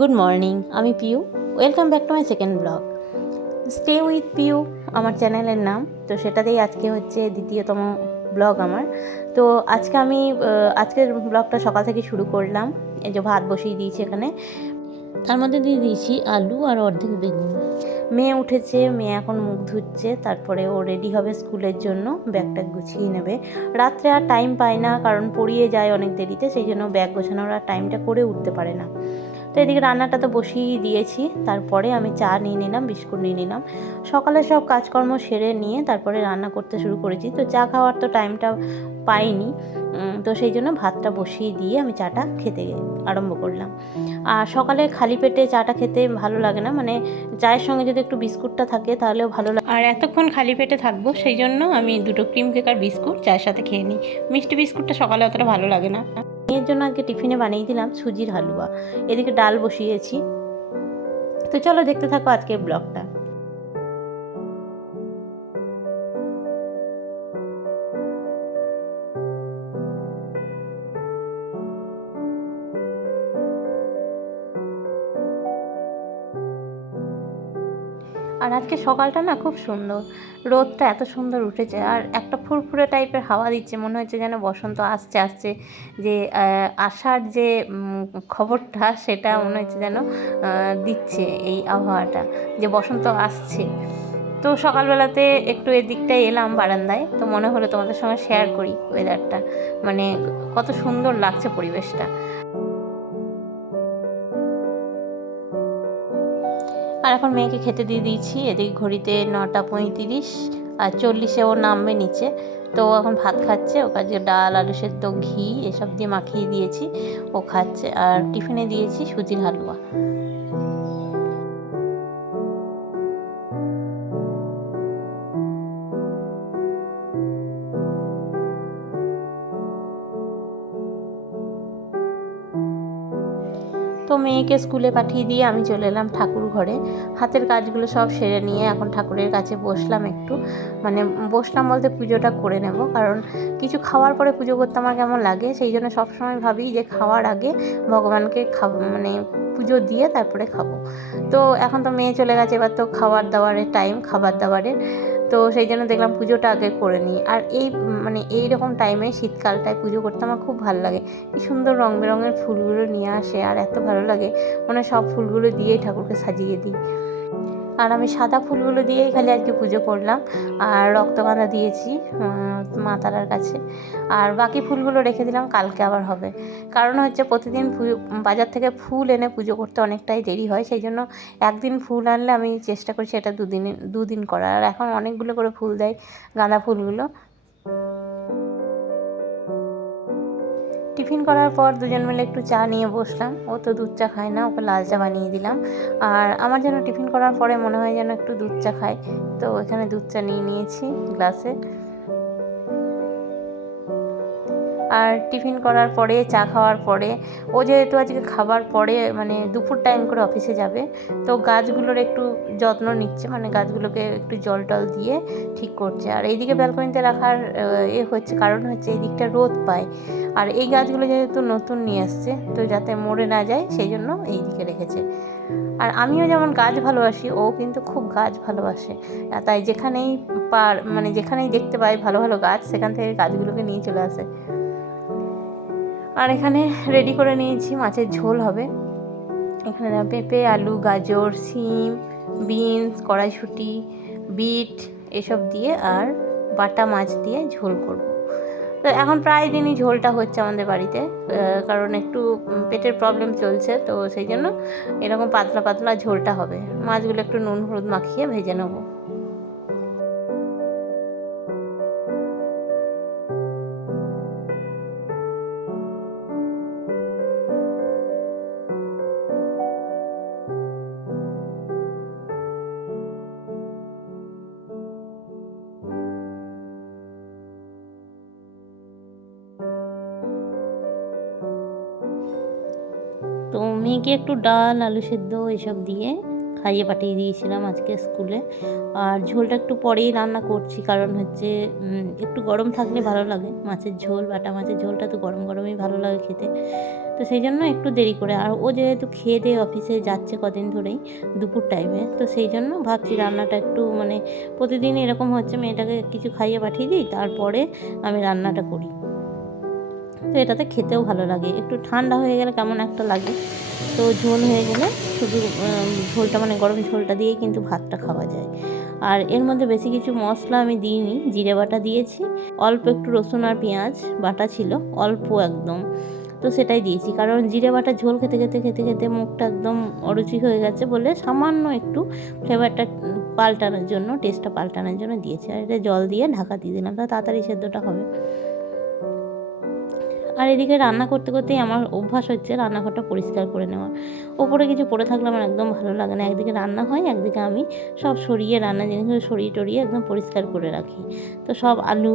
Good morning, আমি Piu. Welcome back to my second blog. Stay with Piu আমার চ্যানেলের নাম। তো সেটাতেই আজকে হচ্ছে দ্বিতীয়তম ব্লগ আমার। তো আজকে আমি আজকের ব্লগটা সকাল থেকে শুরু করলাম। এই যে ভাত বসিয়ে দিয়েছি এখানে, তার মধ্যে দিয়ে দিয়েছি আলু আর অর্ধেক বেগুন। মেয়ে উঠেছে, মেয়ে এখন মুখ ধুচ্ছে, তারপরে ও রেডি হবে স্কুলের জন্য, ব্যাগটা গুছিয়ে নেবে। রাত্রে আর টাইম পায় না, কারণ পড়িয়ে যায় অনেক দেরিতে, সেই জন্য ব্যাগ গোছানোর আর টাইমটা করে উঠতে পারে না। তো এদিকে রান্নাটা তো বসিয়ে দিয়েছি, তারপরে আমি চা নিয়ে নিলাম, বিস্কুট নিয়ে নিলাম। সকালে সব কাজকর্ম সেরে নিয়ে তারপরে রান্না করতে শুরু করেছি। তো চা খাওয়ার তো টাইমটা পাইনি, তো সেই জন্য ভাতটা বসিয়ে দিয়ে আমি চাটা খেতে আরম্ভ করলাম। আর সকালে খালি পেটে চাটা খেতে ভালো লাগে না, মানে চায়ের সঙ্গে যদি একটু বিস্কুটটা থাকে তাহলেও ভালো লাগে। আর এতক্ষণ খালি পেটে থাকবো, সেই জন্য আমি দুটো ক্রিম কেক আর বিস্কুট চায়ের সাথে খেয়ে নিই। মিষ্টি বিস্কুটটা সকালে অতটা ভালো লাগে না। এর জন্য আজকে টিফিনে বানিয়ে দিলাম সুজির হালুয়া। এদিকে ডাল বসিয়েছি। তো চলো দেখতে থাকো আজকের ব্লগটা। আর আজকে সকালটা না খুব সুন্দর, রোদটা এত সুন্দর উঠেছে, আর একটা ফুরফুরে টাইপের হাওয়া দিচ্ছে, মনে হচ্ছে যেন বসন্ত আসছে আসছে। যে আসার যে খবরটা, সেটা মনে হচ্ছে যেন দিচ্ছে এই আবহাওয়াটা, যে বসন্ত আসছে। তো সকালবেলাতে একটু এদিকটায় এলাম বারান্দায়, তো মনে হলো তোমাদের সঙ্গে শেয়ার করি ওয়েদারটা, মানে কত সুন্দর লাগছে পরিবেশটা। আর এখন মেয়েকে খেতে দিয়ে দিয়েছি। এদিকে ঘড়িতে 9:35 আর 40-এ ও নামবে নিচে। তো এখন ভাত খাচ্ছে, ওর কাছে ডাল, আলু সেদ্ধ, ঘি এসব দিয়ে মাখিয়ে দিয়েছি, ও খাচ্ছে। আর টিফিনে দিয়েছি সুজির হালুয়া। তো মেয়েকে স্কুলে পাঠিয়ে দিয়ে আমি চলে এলাম ঠাকুর ঘরে। হাতের কাজগুলো সব সেরে নিয়ে এখন ঠাকুরের কাছে বসলাম একটু, মানে বসলাম বলতে পুজোটা করে নেব, কারণ কিছু খাওয়ার পরে পুজো করতে আমার কেমন লাগে, সেই জন্য সবসময় ভাবি যে খাওয়ার আগে ভগবানকে মানে পুজো দিয়ে তারপরে খাবো। তো এখন তো মেয়ে চলে গেছে, এবার তো খাবার দাবারের টাইম, খাবার দাবারের। তো সেই জন্য দেখলাম পুজোটা আগে করে নিই। আর এই মানে এই রকম টাইমে শীতকালটায় পুজো করতে আমার খুব ভালো লাগে। কি সুন্দর রং বেরঙের ফুলগুলো নিয়ে আসে, আর এত ভালো লাগে, মানে সব ফুলগুলো দিয়েই ঠাকুরকে সাজিয়ে দিই। আর আমি সাদা ফুলগুলো দিয়েই খালি আজকে পুজো করলাম, আর রক্তগাঁদা দিয়েছি মা তারার কাছে। আর বাকি ফুলগুলো রেখে দিলাম, কালকে আবার হবে। কারণ হচ্ছে প্রতিদিন বাজার থেকে ফুল এনে পুজো করতে অনেকটাই দেরি হয়, সেই জন্য একদিন ফুল আনলে আমি চেষ্টা করছি এটা দুদিন করার। আর এখন অনেকগুলো করে ফুল দেয় গাঁদা ফুলগুলো। টিফিন করার পর দুজন মিলে একটু চা নিয়ে বসলাম। ও তো দুধ চা খায় না, ওকে লাল চা বানিয়ে দিলাম। আর আমার যেন টিফিন করার পরে মনে হয় যেন একটু দুধ চা খাই, তো এখানে দুধ চা নিয়ে নিয়েছি গ্লাসে। আর টিফিন করার পরে, চা খাওয়ার পরে, ও যেহেতু আজকে খাবার পরে মানে দুপুর টাইম করে অফিসে যাবে, তো গাছগুলোর একটু যত্ন নিচ্ছে, মানে গাছগুলোকে একটু জল টল দিয়ে ঠিক করছে। আর এইদিকে ব্যালকনিতে রাখার হচ্ছে কারণ হচ্ছে এই দিকটা রোদ পায়, আর এই গাছগুলো যেহেতু নতুন নিয়ে আসছে, তো যাতে মরে না যায় সেই জন্য এই দিকে রেখেছে। আর আমিও যেমন গাছ ভালোবাসি, ও কিন্তু খুব গাছ ভালোবাসে। তাই যেখানেই মানে যেখানেই দেখতে পাই ভালো ভালো গাছ, সেখান থেকে গাছগুলোকে নিয়ে চলে আসে। আর এখানে রেডি করে নিয়েছি, মাছের ঝোল হবে। এখানে পেঁপে, আলু, গাজর, সিম, বিনস, কড়াইশুঁটি, বিট এসব দিয়ে আর বাটা মাছ দিয়ে ঝোল করব। তো এখন প্রায় দিনই ঝোলটা হচ্ছে আমাদের বাড়িতে, কারণ একটু পেটের প্রবলেম চলছে, তো সেই জন্য এরকম পাতলা পাতলা ঝোলটা হবে। মাছগুলো একটু নুন হলুদ মাখিয়ে ভেজে নেবো। তো মেয়েকে একটু ডাল, আলু সেদ্ধ এসব দিয়ে খাইয়ে পাঠিয়ে দিয়েছিলাম আজকে স্কুলে। আর ঝোলটা একটু পরেই রান্না করছি, কারণ হচ্ছে একটু গরম থাকলে ভালো লাগে মাছের ঝোল, বাটা মাছের ঝোলটা তো গরম গরমই ভালো লাগে খেতে। তো সেই জন্য একটু দেরি করে, আর ও যেহেতু খেয়ে দিয়ে অফিসে যাচ্ছে কদিন ধরেই দুপুর টাইমে, তো সেই জন্য ভাবছি রান্নাটা একটু মানে প্রতিদিন এরকম হচ্ছে, মেয়েটাকে কিছু খাইয়ে পাঠিয়ে দিই তারপরে আমি রান্নাটা করি। তো এটাতে খেতেও ভালো লাগে, একটু ঠান্ডা হয়ে গেলে কেমন একটা লাগে। তো ঝোল হয়ে গেলে শুধু ঝোলটা মানে গরম ঝোলটা দিয়েই কিন্তু ভাতটা খাওয়া যায়। আর এর মধ্যে বেশি কিছু মশলা আমি দিইনি, জিরে বাটা দিয়েছি, অল্প একটু রসুন আর পেঁয়াজ বাটা ছিল অল্প একদম, তো সেটাই দিয়েছি। কারণ জিরে বাটা ঝোল খেতে খেতে খেতে খেতে মুখটা একদম অরুচি হয়ে গেছে বলে সামান্য একটু ফ্লেভারটা পাল্টানোর জন্য, টেস্টটা পাল্টানোর জন্য দিয়েছি। আর এটা জল দিয়ে ঢাকা দিয়ে দিলাম, তা তাড়াতাড়ি সেদ্ধটা হবে। আর এদিকে রান্না করতে করতেই আমার অভ্যাস হচ্ছে রান্নাঘরটা পরিষ্কার করে নেওয়া। ওপরে কিছু পড়ে থাকলে আমার একদম ভালো লাগে না, একদিকে রান্না হয় একদিকে আমি সব সরিয়ে রান্নার জিনিসগুলো সরিয়ে টরিয়ে একদম পরিষ্কার করে রাখি। তো সব আলু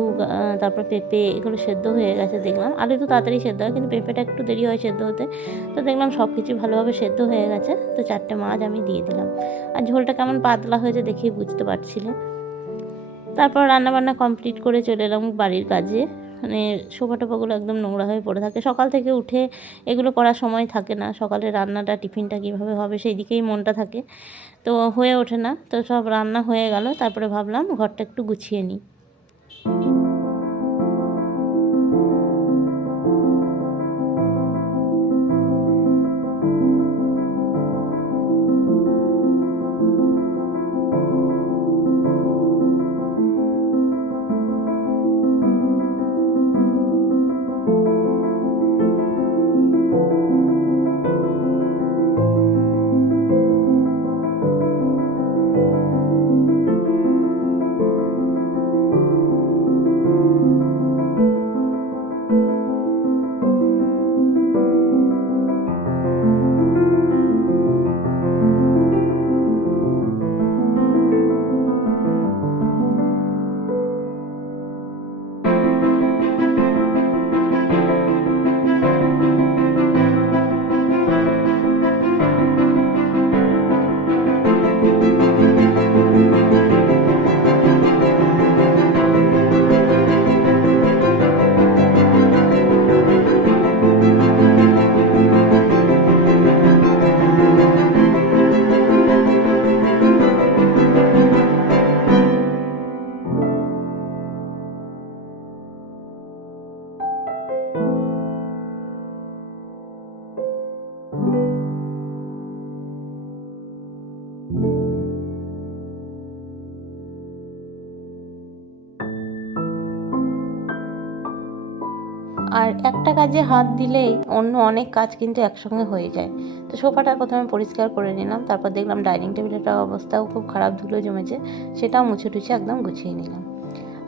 তারপর পেঁপে এগুলো সেদ্ধ হয়ে গেছে দেখলাম। আলু তো তাড়াতাড়ি সেদ্ধ হয় কিন্তু পেঁপেটা একটু দেরি হয় সেদ্ধ হতে। তো দেখলাম সব কিছু ভালোভাবে সেদ্ধ হয়ে গেছে, তো 4টে মাছ আমি দিয়ে দিলাম। আর ঝোলটা কেমন পাতলা হয়েছে দেখেই বুঝতে পারছিলে। তারপর রান্নাবান্না কমপ্লিট করে চলে এলাম বাড়ির কাজে। মানে সোফা টোফাগুলো একদম নোংরা হয়ে পড়ে থাকে, সকাল থেকে উঠে এগুলো করার সময় থাকে না, সকালে রান্নাটা টিফিনটা কীভাবে হবে সেই দিকেই মনটা থাকে, তো হয়ে ওঠে না। তো সব রান্না হয়ে গেল, তারপরে ভাবলাম ঘরটা একটু গুছিয়ে নিই। আর একটা কাজে হাত দিলেই অন্য অনেক কাজ কিন্তু একসঙ্গে হয়ে যায়। তো সোফাটা প্রথমে পরিষ্কার করে নিলাম, তারপর দেখলাম ডাইনিং টেবিলটার অবস্থাও খুব খারাপ, ধুলো জমেছে, সেটাও মুছে টুছে একদম গুছিয়ে নিলাম।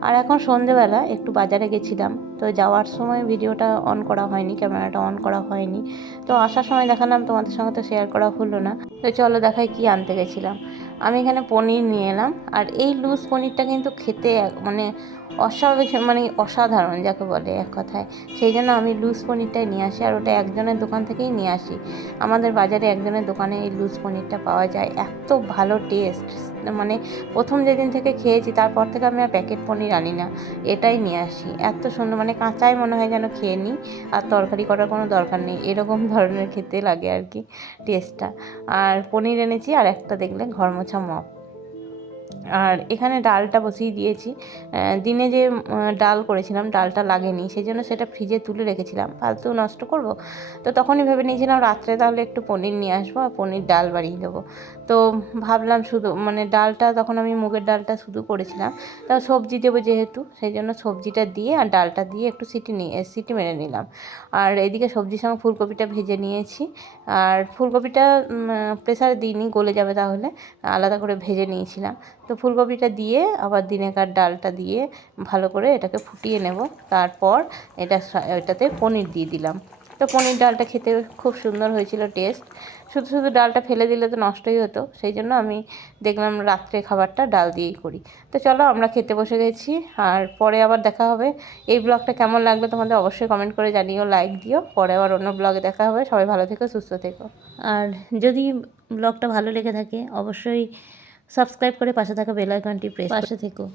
আর এখন সন্ধেবেলা একটু বাজারে গেছিলাম, তো যাওয়ার সময় ভিডিওটা অন করা হয়নি, ক্যামেরাটা অন করা হয়নি, তো আসার সময় দেখালাম, তোমাদের সঙ্গে তো শেয়ার করা হলো না। তো চলো দেখাই কি আনতে গেছিলাম। আমি এখানে পনির নিয়ে এলাম, আর এই লুজ পনিরটা কিন্তু খেতে মানে অস্বাভাবিক, মানে অসাধারণ যাকে বলে এক কথায়। সেই জন্য আমি লুজ পনিরটাই নিয়ে আসি, আর ওটা একজনের দোকান থেকেই নিয়ে আসি। আমাদের বাজারে একজনের দোকানে এই লুজ পনিরটা পাওয়া যায়, এত ভালো টেস্ট, মানে প্রথম যেদিন থেকে খেয়েছি তারপর থেকে আমি আর প্যাকেট পনির আনি না, এটাই নিয়ে আসি। এত সুন্দর, মানে কাঁচাই মনে হয় যেন খেয়ে নিই, আর তরকারি করার কোনো দরকার নেই, এরকম ধরনের খেতে লাগে আর কি টেস্টটা। আর পনির এনেছি, আর একটা দেখলে ঘর মোছা মপ। আর এখানে ডালটা বসিয়ে দিয়েছি। দিনে যে ডাল করেছিলাম ডালটা লাগেনি, সেই জন্য সেটা ফ্রিজে তুলে রেখেছিলাম, ফালতু নষ্ট করব। তো তখনই ভেবে নিয়েছিলাম রাত্রে তাহলে একটু পনির নিয়ে আসবো আর পনির ডাল বানিয়ে দেবো। তো ভাবলাম শুধু মানে ডালটা, তখন আমি মুগের ডালটা শুধু করেছিলাম, তা সবজি দেবো যেহেতু, সেই জন্য সবজিটা দিয়ে আর ডালটা দিয়ে একটু সিটি মেরে নিলাম। আর এদিকে সবজির সঙ্গে ফুলকপিটা ভেজে নিয়েছি। আর ফুলকপিটা প্রেসারে দিইনি, গলে যাবে তাহলে, আলাদা করে ভেজে নিয়েছিলাম। তো ফুলকপিটা দিয়ে আবার দিনেকার ডালটা দিয়ে ভালো করে এটাকে ফুটিয়ে নেব। তারপর এটাতে পনির দিয়ে দিলাম। তো পনির ডালটা খেতে খুব সুন্দর হয়েছিল টেস্ট। শুধু শুধু ডালটা ফেলে দিলে তো নষ্টই হতো, সেই জন্য আমি দেখলাম রাত্রে খাবারটা ডাল দিয়েই করি। তো চলো আমরা খেতে বসে গেছি, আর পরে আবার দেখা হবে। এই ব্লগটা কেমন লাগলো তোমাদের অবশ্যই কমেন্ট করে জানিও, লাইক দিও। পরে আবার অন্য ব্লগে দেখা হবে। সবাই ভালো থেকো, সুস্থ থেকো। আর যদি ব্লগটা ভালো লেগে থাকে অবশ্যই সাবস্ক্রাইব করে পাশে থাকা বেল আইকনটি প্রেস পাশে থেকো।